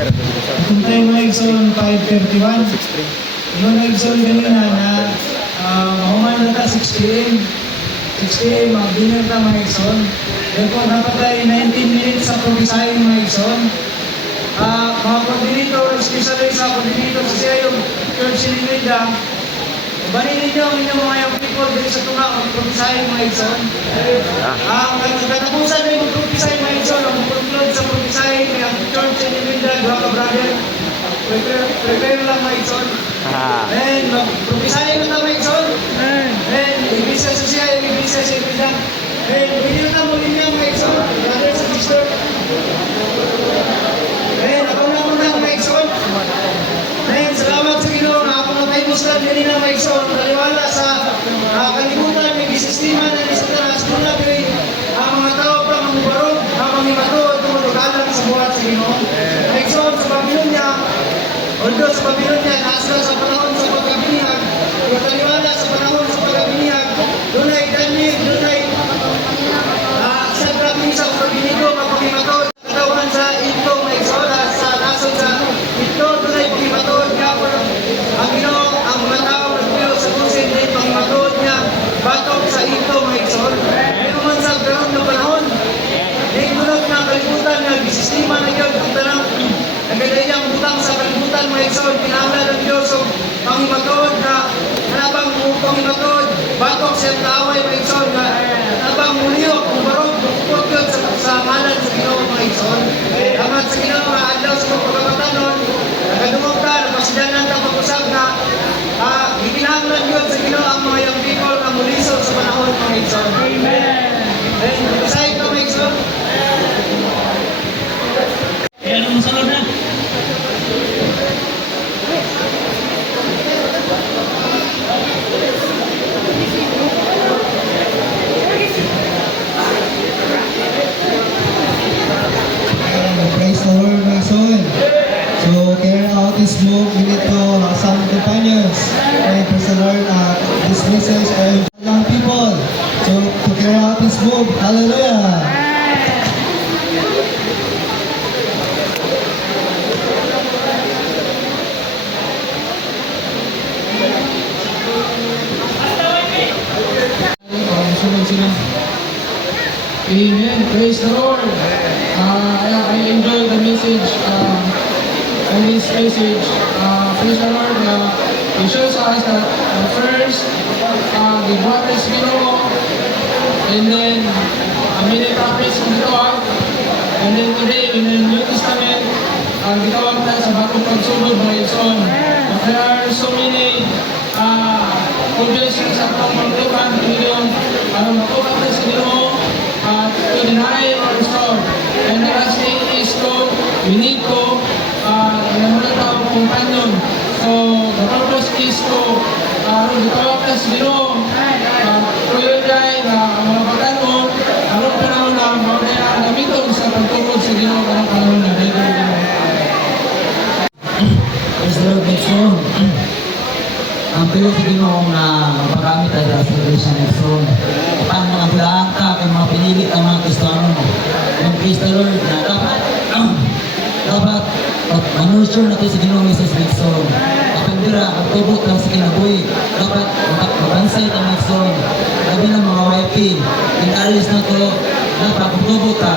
Itong tayo mga Igsoon 5:31. Yung mga Igsoon kanina na mahuman na ta 6 p.m. 6 p.m. mag-dinner ta mga Igsoon. Therefore, dapat tayo 19 minutes sa probisahin mga Igsoon. Mga coordinator, especially sa coordinator sa siya yung church in Linda, banin ninyo ang inyong mga young people dito sa tunga mag-probisahin mga Igsoon. Katapusan na yung mag-probisahin mga Igsoon, ang conclude sa probisahin ng church in Linda, mga brother. Prepare lang mga Igsoon. And mag-probisahin na mga Igsoon. And ibisa sa siya, ibisa sa ibisa. And hindi na mo ninyo mga Igsoon, brother sa sister. And ako na muna mga Igsoon. And salamat sa Ginoo na ako na tayo muslan din na mga Igsoon. Naliwala sa kalimutan, may sistema na Satanas. Muna pero ang mga tao pa mamubarog, ang mga imato at tumatugalan sa buhat sa Ginoo. Mga Igsoon, sa Babylonia, although sa Babylonia, nasa sa panahon sa pagkabinihag, mataliwala sa panahon sa pagkabinihag, doon ay Daniel, doon ay sa grabing sa pagkabinigo, mapagimatod, katawan sa ito, mga Igsoon, sa nasod sa ito, doon ay pagimatod, kapag ang Ginoo, ang mga tao, nagpilo sa kusin, din pagimatod niya, batok sa ito, mga Igsoon. Pero man sa ganon na panahon, nagtunod na kalimutan na sistema na yun, ang tanang nagdayang butang sa kalimutan, mga Igsoon, pinahanglan ng Diyos o pangimatod na hanapang pangimatod, batok sa kaaway, mga Igsoon, na hanapang muliyok, umarog, pagkod sa ngalan sa Ginoo, mga Igsoon. Amat sa Ginoo, mga adlaw sa pagkakatanon, nakadumog ka, napasidanan ka pag-usap na ikinahanglan yun sa Ginoo ang mga young people na muliso sa panahon, mga Igsoon. Amen! And masahit ka, mga Igsoon. Ayan ang masunod na. Praise the Lord, my soul. So, carry out this move, we need to some companions. And praise the Lord, this message and young people. So, to carry out this move, hallelujah. Amen. Praise the Lord. I enjoy the message and this message. Praise the Lord. It shows us that first, the brothers Ginoo, and then many prophets gitawag, and then today in the New Testament, gitawag na sa bagong pagsunod mga Igsoon. But there are so many conditions sa atong pagtukan ngayon, matukan na sa Ginoo, to deny ourselves. And the last thing is we need to namulat ang companion. So, the purpose is to gitawag na sa Ginoo, tuloy dahil mga pagkanon, aron panahon na mga gamiton sa pagtukod sa Ginoo karang panahon na dito. Praise the Lord, Igsoon. Ang pilo sa Ginoo na mapagamit ay sa Iglesia ng Igsoon. Ang mga bulaan ka, ang mga pinilit ang mga Kristiyano mo. And praise the Lord na dapat manusyon natin sa Ginoo Jesus ng Igsoon. Kapandira, magtubot lang sa kinabuhi. Dapat mabansay ang mga Igsoon. Labi ng mga YP, in-alis na to, dapat magtubot ka.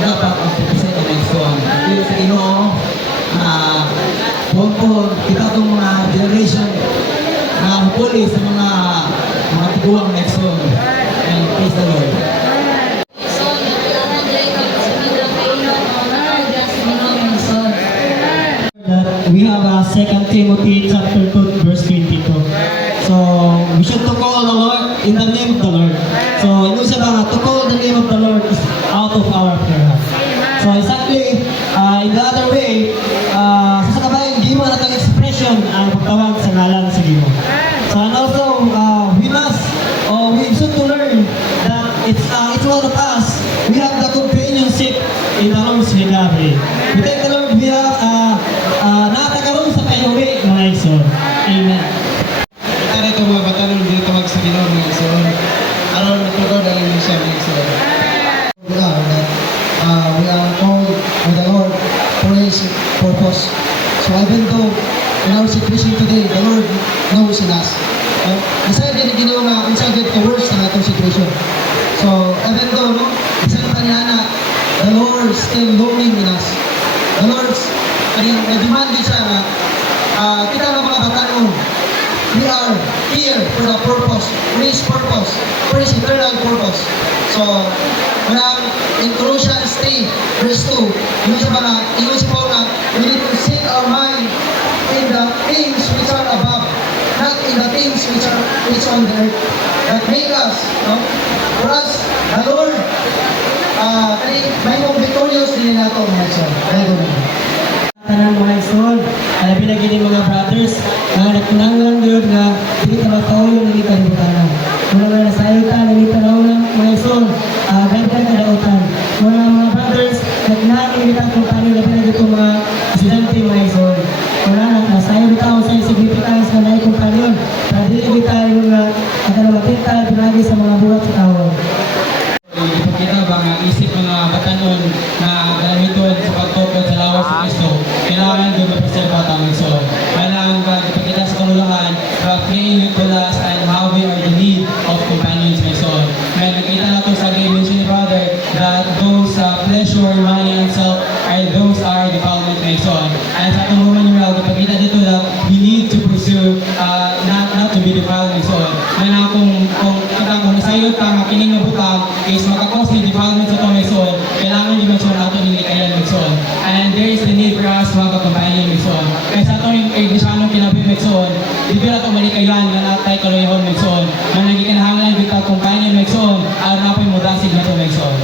Dapat magpipisay ang mga Igsoon. Ang pilo sa Ginoo, buwan-buwan, kita itong mga generation na mapuli sa mga tiguang na Igsoon. And praise the Lord. We have 2 Timothy chapter 2 verse 22. So we should to call the Lord in the name of the Lord. So ino siya ba to call the name of the Lord is out of our prayer. So exactly in the other way, sa kabayan gimo na tang expression ang pagtawag sa ngalan sa Ginoo. So and also we should to learn that it's one of us. We have the companionship in the Lord's recovery. We thank the Lord we have nakakaroon sa payuwi mga Igsoon. Amen. Ito ito mga batanong dito sa Ginoo mga Igsoon. Aron matugod ang siya mga Igsoon. We are called by the Lord purpose. So even though in our situation today, the Lord knows in us. Masaya din ginawa na kung saan ka worse na itong situation. So even though, no, isang panihana, the Lord still longing in us. The Lord's, nag-demand din siya na kita na mga batanon, we are here for the purpose, for His purpose, for His eternal purpose. So, in Colossians 3, verse 2, yung siya po na, we need to set our mind in the things which are above, not in the things which are on the earth, that make us, no? For us, the Lord, may mong victorious din nato, mga sir. Tanang mga igsoon, alabi na gini mga brothers, na nagkunanglan yun na hindi ka matawin, hindi ka limutan. Muna nga nasayo ka, nalitaw lang mga igsoon, ganda ka dautan. Muna mga brothers, nagkunanglan kita kung paano labi na dito mga estudyante mga igsoon. Muna nga nasayo kita sa significance na naay kumpanyon, para dili kita yung makita, binagi sa mga buhat sa tao. Ipakita ba nga isip mga batanon na gamiton sa pagtukod sa lawas ng Kristo, kailangan doon mapreserba tamang so. Kailangan ba ipakita sa kanulahan about playing with us and how we are the need of companions my soul. May nakita na ito sa game mention brother that those pleasure, money, and self are defilement my soul. And sa itong Roman numeral, ipakita dito that we need to pursue not to be defiled my soul. Kaya kung nasayot ka, makining na butang is makakos ni defilement sa itong my soul, kailangan yung my soul nato nilikayan my soul. And there is the need for us mga kakumpayan my soul. Kaya sa itong edisyanong kinabi my soul, di ba na itong malikayan na natay kaloyahon my soul. Na naging kanahanglan kita kumpayan my soul, alam na po yung mudasig na ito my soul.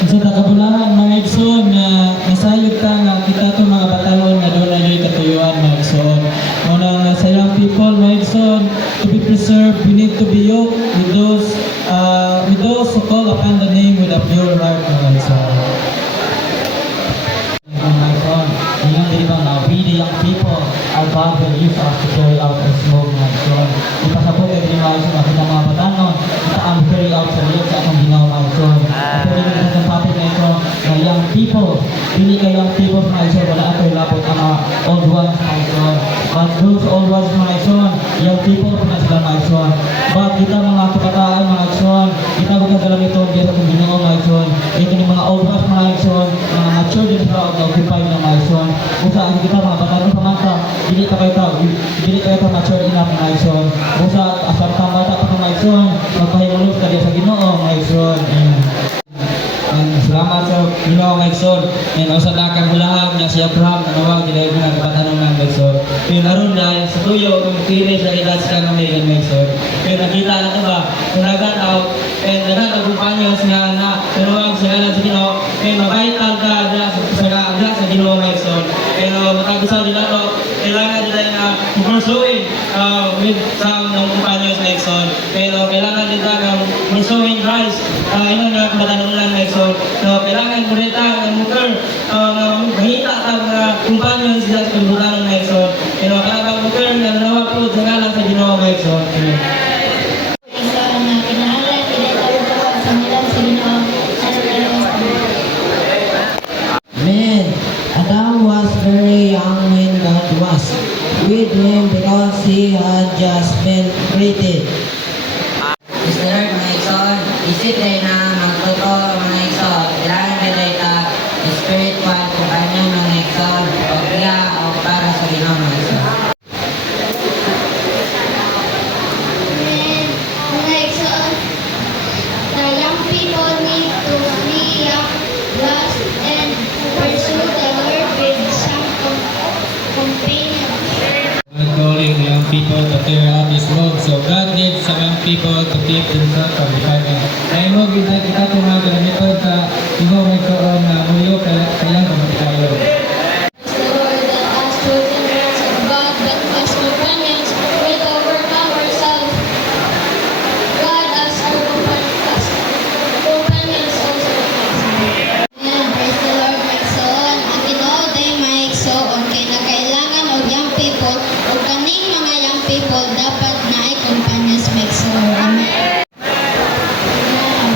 Sa kakabulahan mga igsoon na nasayod ka nga kita itong mga batalon na doon na yung katuyuan mga igsoon. Una sa young people mga igsoon, to be preserved, we need to be yoked with those who call upon the name with a pure heart mga igsoon. Mga igsoon, ngayon din ba na we the young people, our God will use us to carry out His will mga igsoon. Ipasabot ay din mga igsoon na kita mga batanon, kita ang carry out sa liyo sa akong ginawa mga igsoon. Young people, hindi ka young people mga igsoon, wala ako'y lapot ang mga old ones mga igsoon. But those old ones mga igsoon, young people na sila mga igsoon. But kita mga kabataan mga igsoon, kita magkagalang ito ang dito kung ginoo mga igsoon. Ito ni mga old ones mga igsoon, mga mature din sila ang occupy ng mga igsoon. Kung saan kita mga bataan pamanta, hindi kayo mature enough mga igsoon. Kung saan asal kang bata pa mga igsoon, magpahimulog ka din sa ginoo mga igsoon. Salamat sa Ginoo nga igsoon. And usa ta kang bulahan nga si Abraham tanawag dili na kabatanong ng igsoon. Pero naron na sa tuyo kung tire sa edad sa nga may igsoon. Pero nakita na to ba kung naganaw and naganaw kumpanyos nga na tanawag sa ngalan sa Ginoo. Kay mabaital ka sa Ginoo nga igsoon. Pero matagusan nila to kailangan nila na pursuing with some ng kumpanyos nga igsoon. Pero kailangan nila na pursuing Christ. Ino nga kabatanong ng igsoon. So, kailangan mo rin ang muker, mahita ang kumpanyons sila sa pagbutan ng igsoon. Pero kailangan muker na nanawa po sa ngalan sa Ginoo ng igsoon. Man, Adam was very young when God was with him because he had just been created. Mr. Lord, mga igsoon, isip rin na magtotoo mga igsoon, kailangan rin ita spiritual kumpanyon mga igsoon, o kaya o para sa Ginoo mga igsoon. Mga igsoon, the young people need to flee up lust and pursue the Lord with some companionship. God calling young people to tear up His road. So God needs some young people to keep themselves from defilement. Kaya mo kita itong mga gamiton sa Ginoo nga igsoon na muyo kailang kamatayo. The Lord that has chosen us of God, but as companions, will overcome ourselves. God as our companions also. Ayan, praise the Lord, my son. Ang Ginoo day, my igsoon, kay nagkailangan og young people, o kaning mga young people dapat na ay companions, my igsoon. Amen. Amen.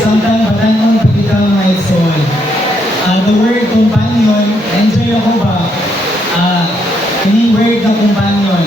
Samtang batanon pagkita mga igsoon. The word companion, enjoy ako ba? Ini word na companion.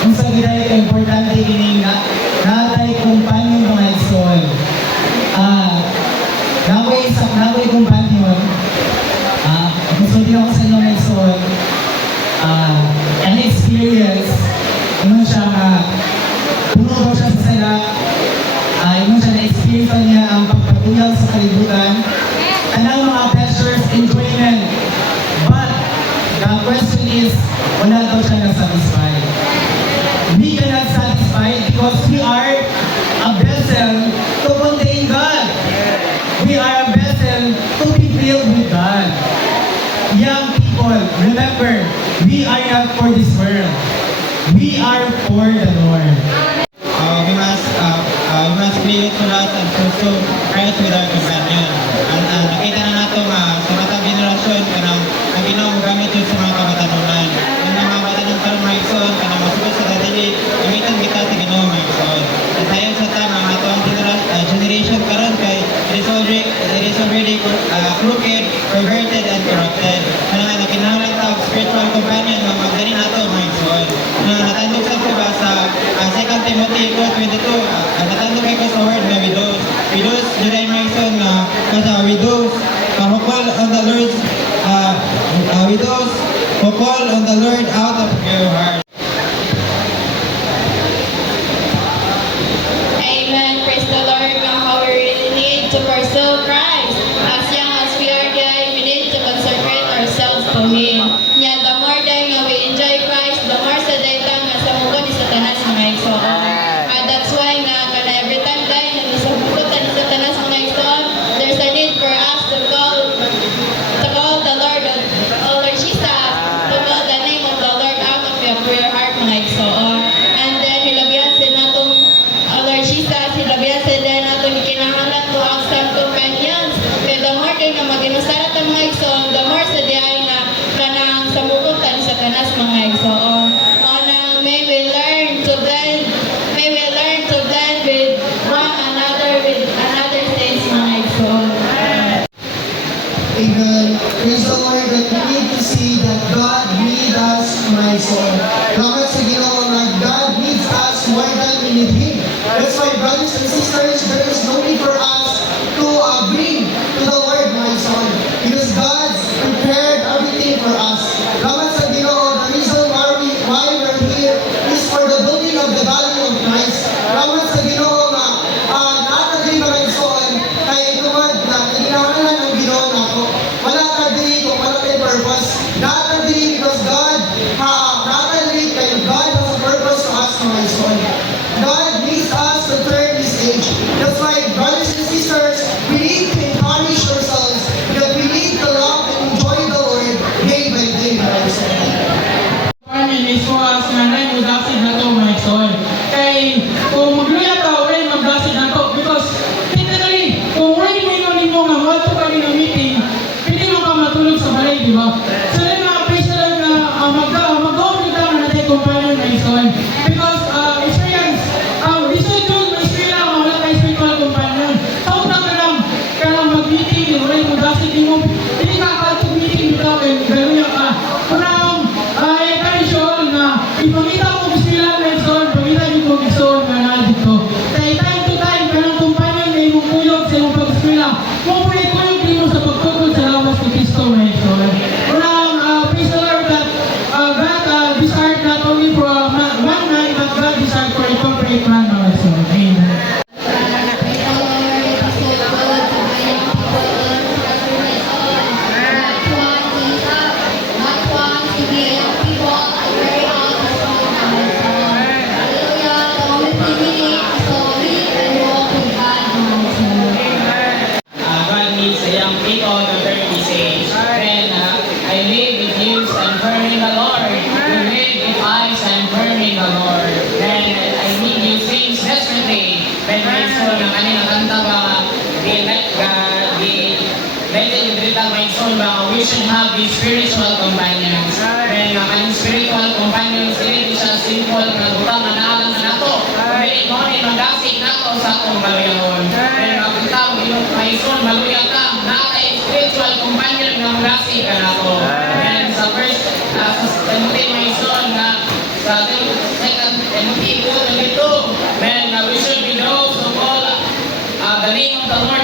Kung sa gitay ka importante kini nga natay companion mga igsoon. Naway companion. Gusto din ako sa inyo mga igsoon. An experience. Ano siya nga puno daw siya sa saya. Yung siya na-experience niya ang pagpatulang sa kalibutan. Anong mga pleasures, enjoyment. But, the question is, wala daw siya na-satisfied. We cannot satisfy because we are a vessel to contain God. We are a vessel to be filled with God. Young people, remember, we are not for this world. We are for the Lord. We must create to us and pursue Christ with our companion. Nakita na nato nga sa matang generasyon kanang ang Ginoo gamit yun sa mga kabatanunan. Yung mga batanon karon mga igsoon kanang masugot sa dili gamitan kita sa Ginoo mga igsoon. At sayon sa ta nga ato ang generation karon kay it is already crooked, perverted and corrupted. Kanang kinahanglan ta og spiritual companion nga magdali nato mga igsoon. Natandog sa ba sa 2 Timothy 4:22, natandog ko sa word na widows. Widows, dili mga igsoon nga kasi widows who call on the Lord, widows who call on the Lord out of pure heart. Amen. Praise the Lord. Now, how we really need to pursue Christ. As young as we are young, we need to consecrate ourselves to Him. Yeah, the more day nga we enjoy Christ, the more sa data nga sa mukha ni Satanas mga igsoon. And that's why nga kana every time day nga sa mukha ni Satanas mga igsoon, there's a need for us to call the Lord, Lord Jesus, to call the name of the Lord out of your pure heart mga igsoon. And then hilabihan sa natong Lord Jesus, hilabihan sa din natong kinahanglan to ang sa companions. Kaya the more day nga mag-inusarat ang mga igsoon, the more sa diay nga kanang sa mukha ni Satanas mga igsoon. Manang may we learn to blend with one another with another things mga igsoon. Amen. Praise the Lord that we need to see that God needs us, my soul. Lamat sa Ginoo nga God needs us more than we need Him. That's why, brothers and sisters, there is no need for us to bring to the Lord, my soul. Because God prepared everything for us. Lamat sa Ginoo, the reason why we're here is for the building of the body of Christ. Lamat sa Ginoo nga, nakagay ba ng soul, kaya tumad na, ginawanan ng Ginoo na ako. Wala ka dili kung wala kay purpose. Nakakadili because God, nakakadili kay God has a purpose to us, my soul. God needs us to turn this age. That's why, brothers and sisters, we need to encourage ourselves that we need to love and enjoy the Lord day by day, my soul. Kami mismo as nanay mo dasid na to mga igsoon. Kay kung magluya ka, wala magdasid na to. Because technically, kung wala mo inunin mo nga, wala to kami ng meeting, hindi mo ka matulog sa balay, di ba? So yun mga praise the Lord na mag-open ka na natin companion mga igsoon. Because experience, this is good, may eskwela, wala ka spiritual companion. Sa utang ka lang mag-meeting, wala mo dasid, hindi ka kaltog meeting, bitaw, galuya ka. Kunang, ipamita mo sila ng son, pamita niyo kong son na nandito. Kaya time to time, kanang kumpanyan na imong kuyog sa imong pag-eskwela. Kung kuyog din mo sa pagtukod sa lawas ni Cristo na son. Unang, praise the Lord that God desired not only for one man, but God desired for a corporate man na son. Amen. God needs the young people to turn this age. Then, I live with youth and firm in the Lord. You live with eyes and firm in the Lord. Then, I need you things desperately. When my son, ang kanina kanta ba, my son ba, we should have these spiritual companions. Then, ang spiritual companions, hindi siya simple na butang na naalang na nato. Very morning, mag-asik na to sa atong kaluyahon. Then,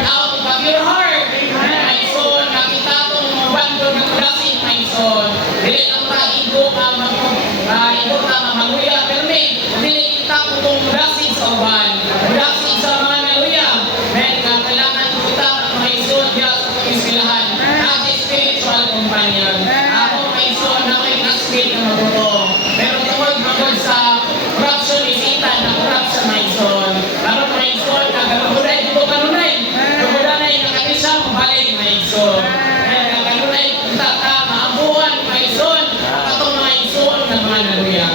out of your heart. My son, nakita kong mga bando ng blessing, my son. Dili lang ta igo ka mamaluya, pero dili kita ko itong blessing sa uban. Blessing sa mga naluya. Men, kailangan kita, my son, diya sa isilahan. Not spiritual companion. Ako, my son, na may classmate na magutong. Pero tungkol magod sa corruption ni Satan, na corruption, my son. Pero, my son, kagamaguday, di ko kanunay. Kagudanay, nakatisa, mabalik, my son. Kagunay, punta ka, maabuhan, my son. Katong mga son na mga naluya.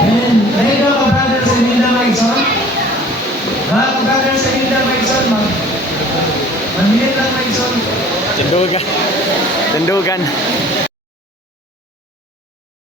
And dahil ka brother sa Linda Maigson, lahat ng brother sa Linda Maigson, mag-minute lang Maigson. Tendugan.